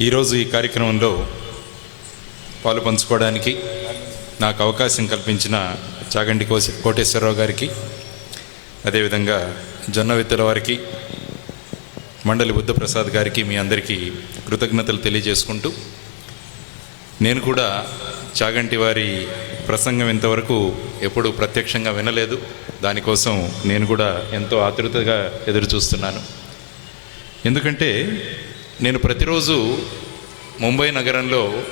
ఈరోజు ఈ కార్యక్రమంలో పాలు పంచుకోవడానికి నాకు అవకాశం కల్పించిన చాగంటి కోసి కోటేశ్వరరావు గారికి అదేవిధంగా జొన్న విత్తుల వారికి మండలి బుద్ధప్రసాద్ గారికి మీ అందరికీ కృతజ్ఞతలు తెలియజేసుకుంటూ నేను కూడా చాగంటి వారి ప్రసంగం ఇంతవరకు ఎప్పుడు ప్రత్యక్షంగా వినలేదు. దానికోసం నేను కూడా ఎంతో ఆతృతగా ఎదురు చూస్తున్నాను ఎందుకంటే నేను ప్రతిరోజు ముంబై నగరంలో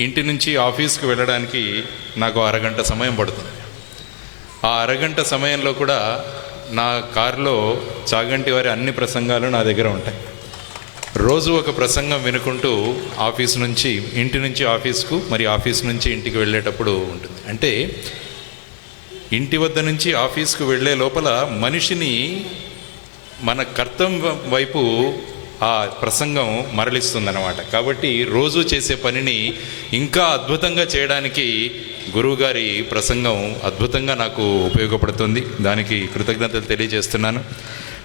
ఇంటి నుంచి ఆఫీస్కి వెళ్ళడానికి నాకు అరగంట సమయం పడుతుంది. ఆ అరగంట సమయంలో కూడా నా కారులో చాగంటి వారి అన్ని ప్రసంగాలు నా దగ్గర ఉంటాయి. రోజు ఒక ప్రసంగం వినుకుంటూ ఆఫీస్ నుంచి ఇంటి నుంచి ఆఫీస్కు మరి ఆఫీస్ నుంచి ఇంటికి వెళ్ళేటప్పుడు ఉంటుంది. అంటే ఇంటి వద్ద నుంచి ఆఫీస్కు వెళ్ళే లోపల మనిషిని మన కర్తవ్యం వైపు ఆ ప్రసంగం మరలిస్తుందన్నమాట. కాబట్టి రోజు చేసే పనిని ఇంకా అద్భుతంగా చేయడానికి గురువుగారి ప్రసంగం అద్భుతంగా నాకు ఉపయోగపడుతుంది. దానికి కృతజ్ఞతలు తెలియజేస్తున్నాను.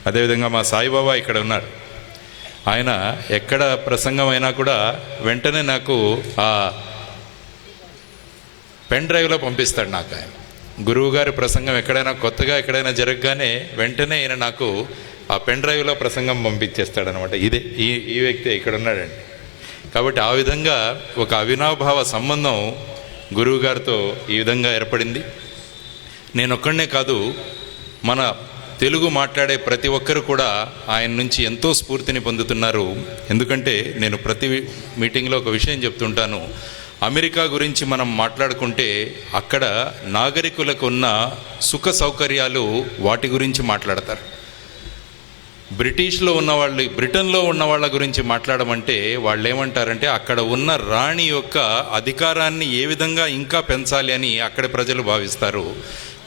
అదేవిధంగా మా సాయిబాబా ఇక్కడ ఉన్నారు ఆయన ఎక్కడ ప్రసంగం అయినా కూడా వెంటనే నాకు ఆ పెన్ డ్రైవ్లో పంపిస్తాడు నాకు ఆయన గురువుగారి ప్రసంగం ఎక్కడైనా కొత్తగా ఎక్కడైనా జరగగానే వెంటనే ఆయన నాకు ఆ పెన్ డ్రైవ్లో ప్రసంగం పంపించేస్తాడనమాట. ఇదే ఈ ఈ వ్యక్తి ఇక్కడ ఉన్నాడండి. కాబట్టి ఆ విధంగా ఒక అవినాభావ సంబంధం గురువుగారితో ఈ విధంగా ఏర్పడింది. నేనొక్కడనే కాదు మన తెలుగు మాట్లాడే ప్రతి ఒక్కరు కూడా ఆయన నుంచి ఎంతో స్ఫూర్తిని పొందుతున్నారు. ఎందుకంటే నేను ప్రతి మీటింగ్లో ఒక విషయం చెప్తుంటాను. అమెరికా గురించి మనం మాట్లాడుకుంటే అక్కడ నాగరికులకు ఉన్న సుఖ సౌకర్యాలు వాటి గురించి మాట్లాడతారు. బ్రిటిష్లో ఉన్న వాళ్ళు బ్రిటన్లో ఉన్న వాళ్ళ గురించి మాట్లాడమంటే వాళ్ళు ఏమంటారంటే అక్కడ ఉన్న రాణి యొక్క అధికారాన్ని ఏ విధంగా ఇంకా పెంచాలి అని అక్కడి ప్రజలు భావిస్తారు.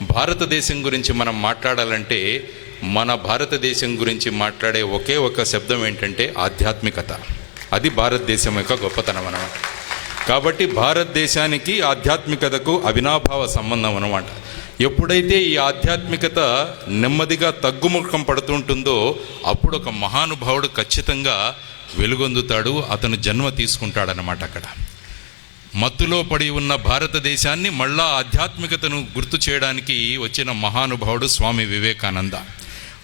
భారతదేశం గురించి మనం మాట్లాడాలంటే మన భారతదేశం గురించి మాట్లాడే ఒకే ఒక శబ్దం ఏంటంటే ఆధ్యాత్మికత. అది భారతదేశం యొక్క గొప్పతనం అన్నమాట. కాబట్టి భారతదేశానికి ఆధ్యాత్మికతకు అవినాభావ సంబంధం అన్నమాట. ఎప్పుడైతే ఈ ఆధ్యాత్మికత నెమ్మదిగా తగ్గుముఖం పడుతుంటుందో అప్పుడు ఒక మహానుభావుడు ఖచ్చితంగా వెలుగొందుతాడు అతను జన్మ తీసుకుంటాడనమాట అక్కడ. మత్తులో పడి ఉన్న భారతదేశాన్ని మళ్ళా ఆధ్యాత్మికతను గుర్తు చేయడానికి వచ్చిన మహానుభావుడు స్వామి వివేకానంద.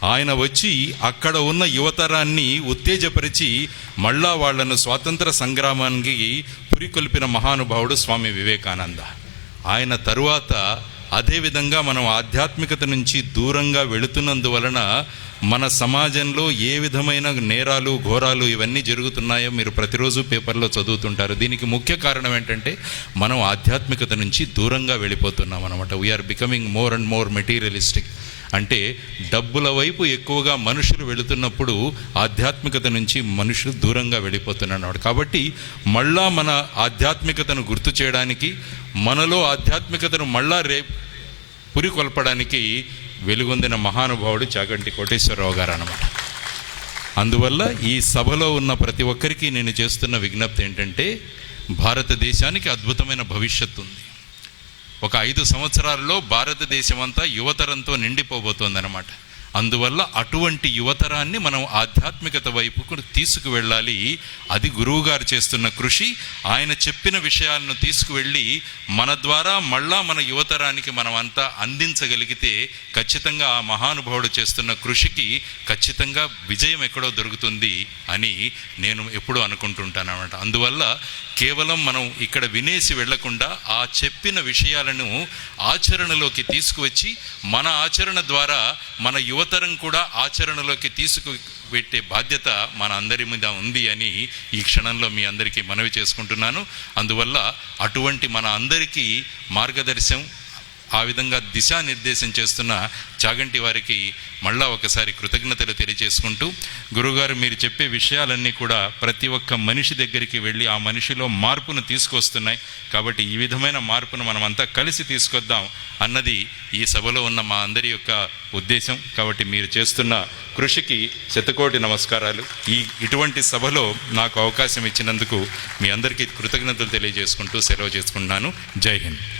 ఆయన వచ్చి అక్కడ ఉన్న యువతరాన్ని ఉత్తేజపరిచి మళ్ళా వాళ్ళను స్వాతంత్ర సంగ్రామానికి పురికొల్పిన మహానుభావుడు స్వామి వివేకానంద. ఆయన తరువాత అదేవిధంగా మనం ఆధ్యాత్మికత నుంచి దూరంగా వెళుతున్నందువలన మన సమాజంలో ఏ విధమైన నేరాలు ఘోరాలు ఇవన్నీ జరుగుతున్నాయో మీరు ప్రతిరోజు పేపర్లో చదువుతుంటారు. దీనికి ముఖ్య కారణం ఏంటంటే మనం ఆధ్యాత్మికత నుంచి దూరంగా వెళ్ళిపోతున్నాం అనమాట we are becoming more and more materialistic అంటే డబ్బుల వైపు ఎక్కువగా మనుషులు వెళుతున్నప్పుడు ఆధ్యాత్మికత నుంచి మనుషులు దూరంగా వెళ్ళిపోతున్నారు కాబట్టి మళ్ళా మన ఆధ్యాత్మికతను గుర్తు చేయడానికి మనలో ఆధ్యాత్మికతను మళ్ళా రే పురికొల్పడానికి వెలుగొందిన మహానుభావుడు చాగంటి కోటేశ్వరరావు గారు అన్నమాట అందువల్ల ఈ సభలో ఉన్న ప్రతి ఒక్కరికి నేను చేస్తున్న విజ్ఞప్తి ఏంటంటే భారతదేశానికి అద్భుతమైన భవిష్యత్తు ఉంది. ఒక ఐదు సంవత్సరాల్లో భారతదేశం అంతా యువతరంతో నిండిపోబోతోందన్నమాట. అందువల్ల అటువంటి యువతరాన్ని మనం ఆధ్యాత్మికత వైపుకు తీసుకువెళ్ళాలి. అది గురువుగారు చేస్తున్న కృషి. ఆయన చెప్పిన విషయాలను తీసుకువెళ్ళి మన ద్వారా మళ్ళా మన యువతరానికి మనం అంతా అందించగలిగితే ఖచ్చితంగా ఆ మహానుభావుడు చేస్తున్న కృషికి ఖచ్చితంగా విజయం ఎక్కడో దొరుకుతుంది అని నేను ఎప్పుడూ అనుకుంటుంటాను అనమాట అందువల్ల కేవలం మనం ఇక్కడ వినేసి వెళ్ళకుండా ఆ చెప్పిన విషయాలను ఆచరణలోకి తీసుకువచ్చి మన ఆచరణ ద్వారా మన యువ యువతరం కూడా ఆచరణలోకి తీసుకు పెట్టే బాధ్యత మన అందరి మీద ఉంది అని ఈ క్షణంలో మీ అందరికీ మనవి చేసుకుంటున్నాను. అందువల్ల అటువంటి మన అందరికీ మార్గదర్శనం ఆ విధంగా దిశానిర్దేశం చేస్తున్న చాగంటి వారికి మళ్ళా ఒకసారి కృతజ్ఞతలు తెలియజేసుకుంటూ గురుగారు మీరు చెప్పే విషయాలన్నీ కూడా ప్రతి ఒక్క మనిషి దగ్గరికి వెళ్ళి ఆ మనిషిలో మార్పును తీసుకొస్తున్నాయి. కాబట్టి ఈ విధమైన మార్పును మనమంతా కలిసి తీసుకొద్దాం అన్నది ఈ సభలో ఉన్న మా అందరి యొక్క ఉద్దేశం. కాబట్టి మీరు చేస్తున్న కృషికి శతకోటి నమస్కారాలు. ఈ ఇటువంటి సభలో నాకు అవకాశం ఇచ్చినందుకు మీ అందరికీ కృతజ్ఞతలు తెలియజేసుకుంటూ సెలవు చేసుకుంటున్నాను. జై హింద్.